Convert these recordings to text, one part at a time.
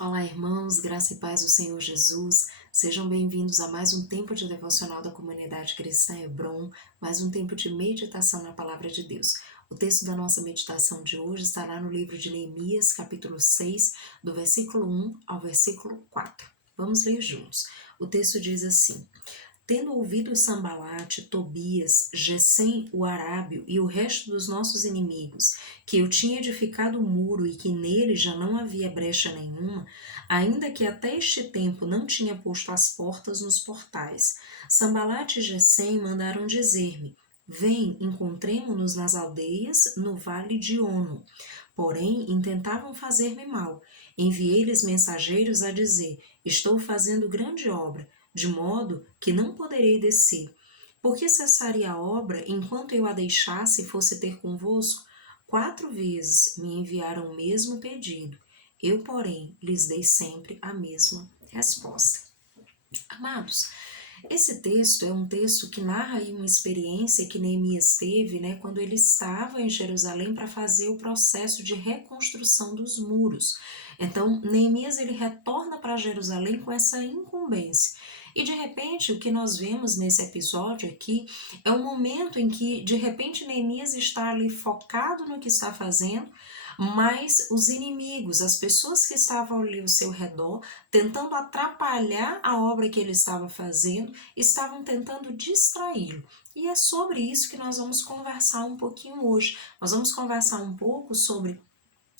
Olá, irmãos, graça e paz do Senhor Jesus. Sejam bem-vindos a mais um tempo de devocional da comunidade cristã Hebron, mais um tempo de meditação na palavra de Deus. O texto da nossa meditação de hoje estará no livro de Neemias, capítulo 6, do versículo 1 ao versículo 4. Vamos ler juntos. O texto diz assim: Tendo ouvido Sambalate, Tobias, Gesem o arábio e o resto dos nossos inimigos, que eu tinha edificado o muro e que nele já não havia brecha nenhuma, ainda que até este tempo não tinha posto as portas nos portais, Sambalate e Gesem mandaram dizer-me: Vem, encontremo-nos nas aldeias, no vale de Ono. Porém, intentavam fazer-me mal. Enviei-lhes mensageiros a dizer: Estou fazendo grande obra, de modo que não poderei descer. Por que cessaria a obra enquanto eu a deixasse e fosse ter convosco? 4 vezes me enviaram o mesmo pedido. Eu, porém, lhes dei sempre a mesma resposta. Amados, esse texto é um texto que narra aí uma experiência que Neemias teve, quando ele estava em Jerusalém para fazer o processo de reconstrução dos muros. Então, Neemias ele retorna para Jerusalém com essa incumbência. E de repente, o que nós vemos nesse episódio aqui é um momento em que, de repente, Neemias está ali focado no que está fazendo, mas os inimigos, as pessoas que estavam ali ao seu redor, tentando atrapalhar a obra que ele estava fazendo, estavam tentando distraí-lo. E é sobre isso que nós vamos conversar um pouquinho hoje. Nós vamos conversar um pouco sobre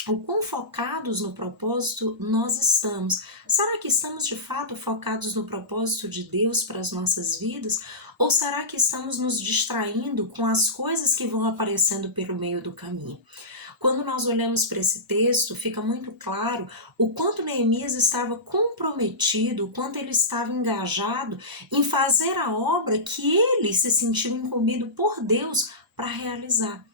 o quão focados no propósito nós estamos. Será que estamos de fato focados no propósito de Deus para as nossas vidas? Ou será que estamos nos distraindo com as coisas que vão aparecendo pelo meio do caminho? Quando nós olhamos para esse texto, fica muito claro o quanto Neemias estava comprometido, o quanto ele estava engajado em fazer a obra que ele se sentiu incumbido por Deus para realizar.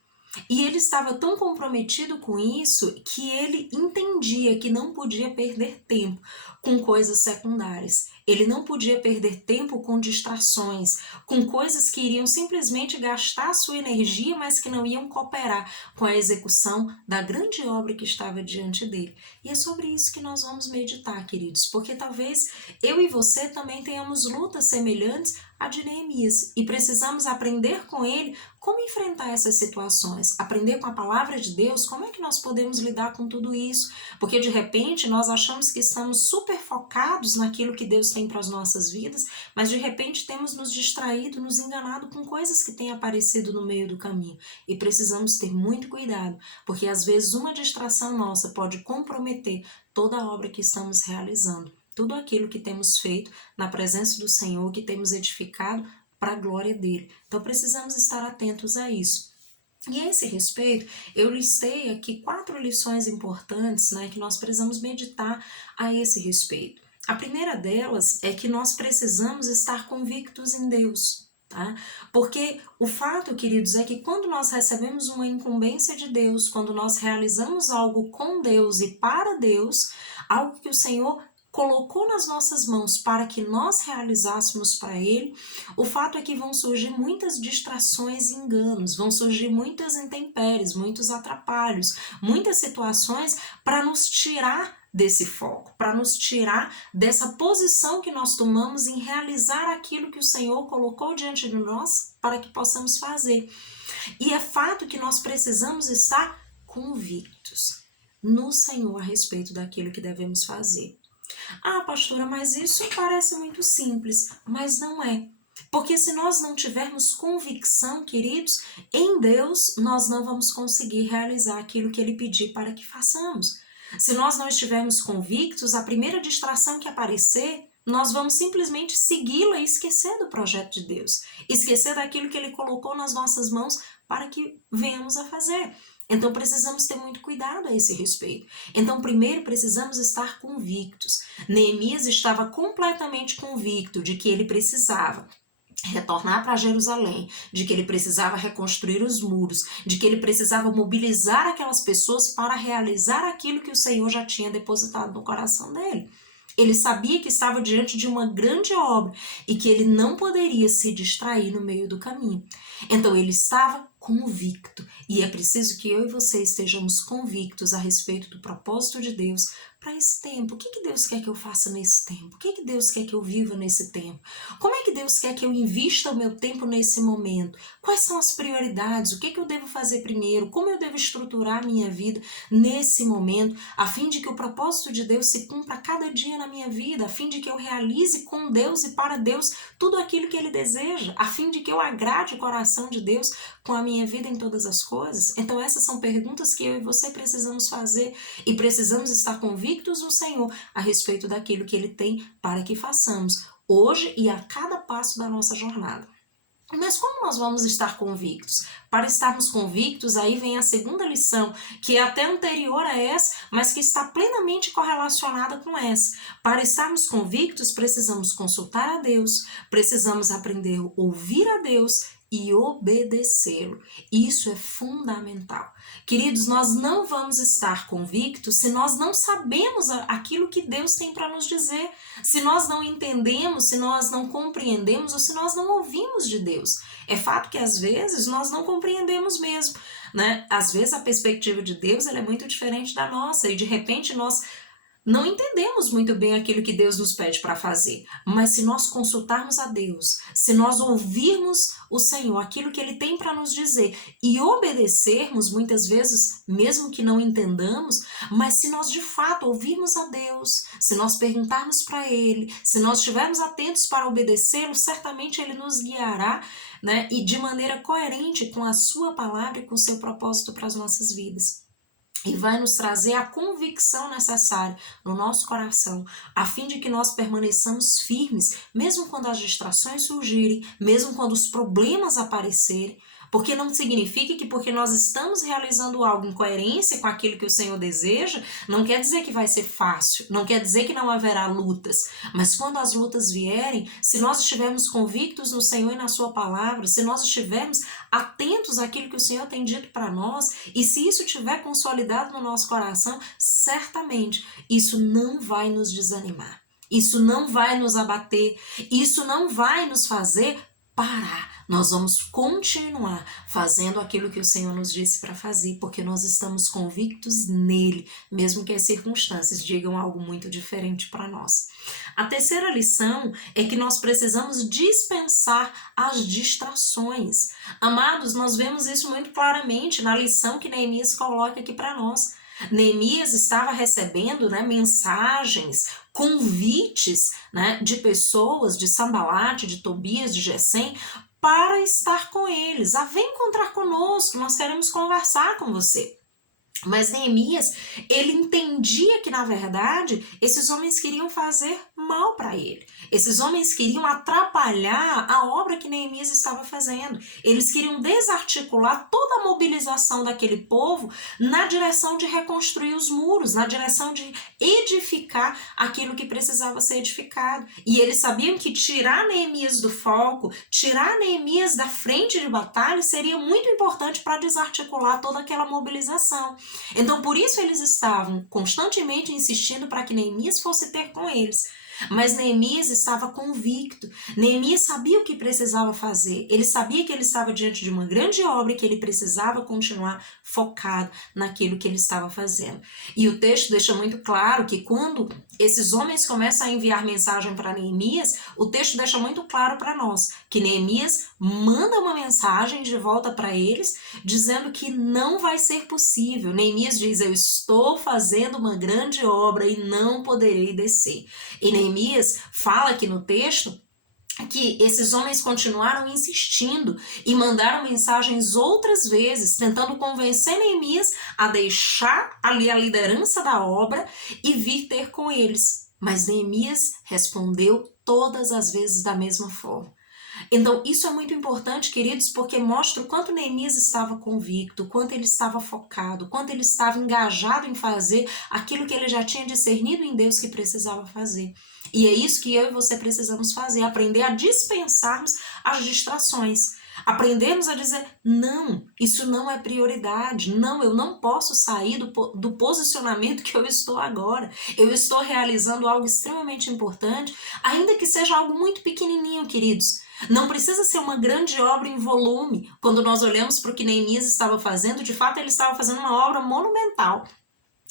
E ele estava tão comprometido com isso que ele entendia que não podia perder tempo com coisas secundárias. Ele não podia perder tempo com distrações, com coisas que iriam simplesmente gastar sua energia, mas que não iam cooperar com a execução da grande obra que estava diante dele. E é sobre isso que nós vamos meditar, queridos, porque talvez eu e você também tenhamos lutas semelhantes à de Neemias e precisamos aprender com ele como enfrentar essas situações, aprender com a palavra de Deus, como é que nós podemos lidar com tudo isso, porque de repente nós achamos que estamos super focados naquilo que Deus tem para as nossas vidas, mas de repente temos nos distraído, nos enganado com coisas que têm aparecido no meio do caminho e precisamos ter muito cuidado, porque às vezes uma distração nossa pode comprometer toda a obra que estamos realizando. Tudo aquilo que temos feito na presença do Senhor, que temos edificado para a glória dele. Então precisamos estar atentos a isso. E a esse respeito, eu listei aqui 4 lições importantes, que nós precisamos meditar a esse respeito. A primeira delas é que nós precisamos estar convictos em Deus. Tá? Porque o fato, queridos, é que quando nós recebemos uma incumbência de Deus, quando nós realizamos algo com Deus e para Deus, algo que o Senhor colocou nas nossas mãos para que nós realizássemos para Ele, o fato é que vão surgir muitas distrações e enganos, vão surgir muitas intempéries, muitos atrapalhos, muitas situações para nos tirar desse foco, para nos tirar dessa posição que nós tomamos em realizar aquilo que o Senhor colocou diante de nós para que possamos fazer. E é fato que nós precisamos estar convictos no Senhor a respeito daquilo que devemos fazer. Ah, pastora, mas isso parece muito simples, mas não é. Porque se nós não tivermos convicção, queridos, em Deus, nós não vamos conseguir realizar aquilo que Ele pedir para que façamos. Se nós não estivermos convictos, a primeira distração que aparecer, nós vamos simplesmente segui-la e esquecer do projeto de Deus. Esquecer daquilo que Ele colocou nas nossas mãos para que venhamos a fazer. Então precisamos ter muito cuidado a esse respeito. Então primeiro precisamos estar convictos. Neemias estava completamente convicto de que ele precisava retornar para Jerusalém, de que ele precisava reconstruir os muros, de que ele precisava mobilizar aquelas pessoas para realizar aquilo que o Senhor já tinha depositado no coração dele. Ele sabia que estava diante de uma grande obra e que ele não poderia se distrair no meio do caminho. Então ele estava convicto, e é preciso que eu e você estejamos convictos a respeito do propósito de Deus para esse tempo. O que Deus quer que eu faça nesse tempo? O que Deus quer que eu viva nesse tempo? Como é que Deus quer que eu invista o meu tempo nesse momento? Quais são as prioridades? O que eu devo fazer primeiro? Como eu devo estruturar a minha vida nesse momento, a fim de que o propósito de Deus se cumpra a cada dia na minha vida, a fim de que eu realize com Deus e para Deus tudo aquilo que Ele deseja, a fim de que eu agrade o coração de Deus com a minha vida em todas as coisas? Então essas são perguntas que eu e você precisamos fazer e precisamos estar convictos no Senhor a respeito daquilo que Ele tem para que façamos hoje e a cada passo da nossa jornada. Mas como nós vamos estar convictos? Para estarmos convictos, aí vem a segunda lição, que é até anterior a essa, mas que está plenamente correlacionada com essa. Para estarmos convictos, precisamos consultar a Deus, precisamos aprender a ouvir a Deus e obedecê-lo. Isso é fundamental. Queridos, nós não vamos estar convictos se nós não sabemos aquilo que Deus tem para nos dizer, se nós não entendemos, se nós não compreendemos ou se nós não ouvimos de Deus. É fato que às vezes nós não compreendemos mesmo, né? Às vezes a perspectiva de Deus ela é muito diferente da nossa e de repente nós não entendemos muito bem aquilo que Deus nos pede para fazer, mas se nós consultarmos a Deus, se nós ouvirmos o Senhor, aquilo que Ele tem para nos dizer e obedecermos, muitas vezes, mesmo que não entendamos, mas se nós de fato ouvirmos a Deus, se nós perguntarmos para Ele, se nós estivermos atentos para obedecê-lo, certamente Ele nos guiará, né, e de maneira coerente com a sua palavra e com o seu propósito para as nossas vidas. E vai nos trazer a convicção necessária no nosso coração, a fim de que nós permaneçamos firmes, mesmo quando as distrações surgirem, mesmo quando os problemas aparecerem, porque não significa que porque nós estamos realizando algo em coerência com aquilo que o Senhor deseja, não quer dizer que vai ser fácil, não quer dizer que não haverá lutas, mas quando as lutas vierem, se nós estivermos convictos no Senhor e na sua palavra, se nós estivermos atentos àquilo que o Senhor tem dito para nós, e se isso estiver consolidado no nosso coração, certamente isso não vai nos desanimar, isso não vai nos abater, isso não vai nos fazer parar. Nós vamos continuar fazendo aquilo que o Senhor nos disse para fazer, porque nós estamos convictos nele, mesmo que as circunstâncias digam algo muito diferente para nós. A terceira lição é que nós precisamos dispensar as distrações. Amados, nós vemos isso muito claramente na lição que Neemias coloca aqui para nós. Neemias estava recebendo, né, mensagens, convites, né, de pessoas, de Sanbalate, de Tobias, de Gesem, para estar com eles. Vem encontrar conosco, nós queremos conversar com você. Mas Neemias, ele entendia que, na verdade, esses homens queriam fazer mal para ele. Esses homens queriam atrapalhar a obra que Neemias estava fazendo. Eles queriam desarticular toda a mobilização daquele povo na direção de reconstruir os muros, na direção de edificar aquilo que precisava ser edificado. E eles sabiam que tirar Neemias do foco, tirar Neemias da frente de batalha seria muito importante para desarticular toda aquela mobilização. Então, por isso eles estavam constantemente insistindo para que Neemias fosse ter com eles. Mas Neemias estava convicto, Neemias sabia o que precisava fazer, ele sabia que ele estava diante de uma grande obra e que ele precisava continuar focado naquilo que ele estava fazendo. E o texto deixa muito claro que quando esses homens começam a enviar mensagem para Neemias, o texto deixa muito claro para nós que Neemias manda uma mensagem de volta para eles, dizendo que não vai ser possível. Neemias diz: eu estou fazendo uma grande obra e não poderei descer. E Neemias fala aqui no texto que esses homens continuaram insistindo e mandaram mensagens outras vezes, tentando convencer Neemias a deixar ali a liderança da obra e vir ter com eles. Mas Neemias respondeu todas as vezes da mesma forma. Então, isso é muito importante, queridos, porque mostra o quanto Neemias estava convicto, o quanto ele estava focado, o quanto ele estava engajado em fazer aquilo que ele já tinha discernido em Deus que precisava fazer. E é isso que eu e você precisamos fazer, aprender a dispensarmos as distrações. Aprendermos a dizer: não, isso não é prioridade, não, eu não posso sair do posicionamento que eu estou agora. Eu estou realizando algo extremamente importante, ainda que seja algo muito pequenininho, queridos. Não precisa ser uma grande obra em volume. Quando nós olhamos para o que Neemias estava fazendo, de fato ele estava fazendo uma obra monumental.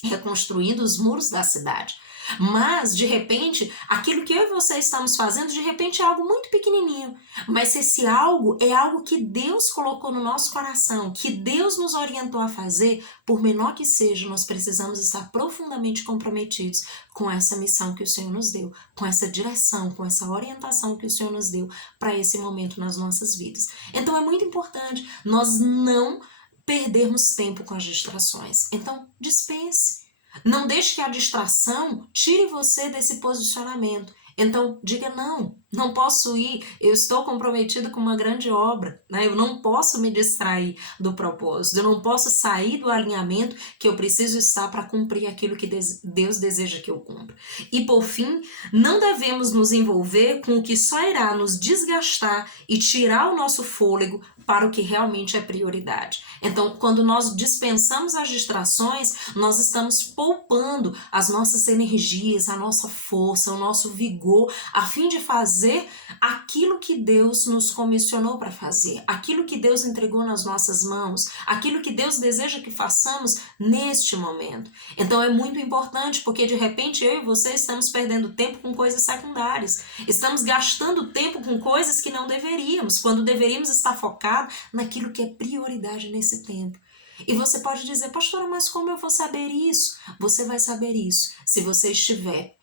reconstruindo os muros da cidade. Mas, de repente, aquilo que eu e você estamos fazendo, de repente é algo muito pequenininho. Mas se esse algo é algo que Deus colocou no nosso coração, que Deus nos orientou a fazer, por menor que seja, nós precisamos estar profundamente comprometidos com essa missão que o Senhor nos deu, com essa direção, com essa orientação que o Senhor nos deu para esse momento nas nossas vidas. Então é muito importante nós não perdermos tempo com as distrações. Então, dispense. Não deixe que a distração tire você desse posicionamento. Então, diga não, não posso ir, eu estou comprometido com uma grande obra, né? Eu não posso me distrair do propósito, eu não posso sair do alinhamento que eu preciso estar para cumprir aquilo que Deus deseja que eu cumpra. E por fim, não devemos nos envolver com o que só irá nos desgastar e tirar o nosso fôlego para o que realmente é prioridade. Então, quando nós dispensamos as distrações, nós estamos poupando as nossas energias, a nossa força, o nosso vigor, a fim de fazer aquilo que Deus nos comissionou para fazer, aquilo que Deus entregou nas nossas mãos, aquilo que Deus deseja que façamos neste momento. Então, é muito importante, porque de repente eu e você estamos perdendo tempo com coisas secundárias, estamos gastando tempo com coisas que não deveríamos, quando deveríamos estar focados naquilo que é prioridade nesse tempo. E você pode dizer, pastora, mas como eu vou saber isso? Você vai saber isso se você estiver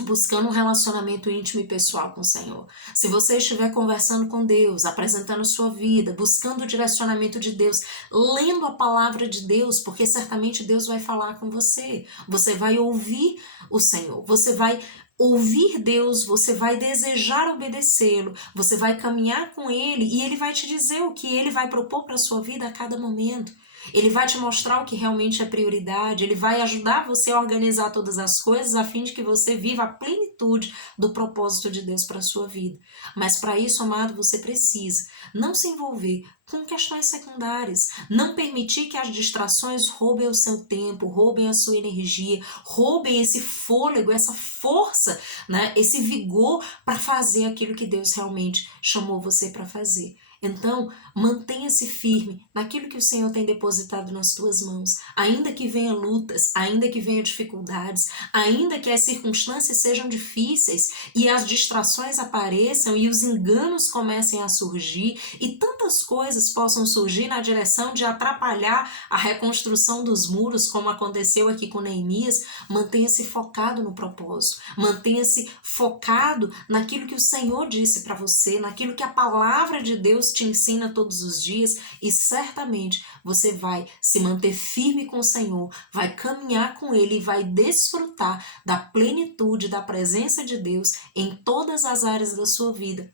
buscando um relacionamento íntimo e pessoal com o Senhor. Se você estiver conversando com Deus, apresentando sua vida, buscando o direcionamento de Deus, lendo a palavra de Deus, porque certamente Deus vai falar com você. Você vai ouvir o Senhor, você vai ouvir Deus, você vai desejar obedecê-lo, você vai caminhar com Ele e Ele vai te dizer o que Ele vai propor para a sua vida a cada momento. Ele vai te mostrar o que realmente é prioridade, ele vai ajudar você a organizar todas as coisas a fim de que você viva a plenitude do propósito de Deus para a sua vida. Mas para isso, amado, você precisa não se envolver com questões secundárias, não permitir que as distrações roubem o seu tempo, roubem a sua energia, roubem esse fôlego, essa força, né, esse vigor para fazer aquilo que Deus realmente chamou você para fazer. Então, mantenha-se firme naquilo que o Senhor tem depositado nas tuas mãos. Ainda que venham lutas, ainda que venham dificuldades, ainda que as circunstâncias sejam difíceis e as distrações apareçam e os enganos comecem a surgir e tantas coisas possam surgir na direção de atrapalhar a reconstrução dos muros, como aconteceu aqui com Neemias, mantenha-se focado no propósito. Mantenha-se focado naquilo que o Senhor disse para você, naquilo que a palavra de Deus te ensina todos os dias e certamente você vai se manter firme com o Senhor, vai caminhar com Ele e vai desfrutar da plenitude da presença de Deus em todas as áreas da sua vida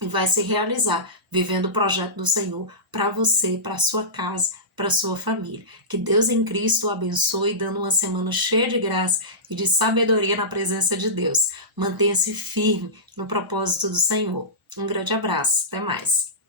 e vai se realizar vivendo o projeto do Senhor para você, para sua casa, para sua família. Que Deus em Cristo o abençoe, dando uma semana cheia de graça e de sabedoria na presença de Deus. Mantenha-se firme no propósito do Senhor. Um grande abraço, até mais.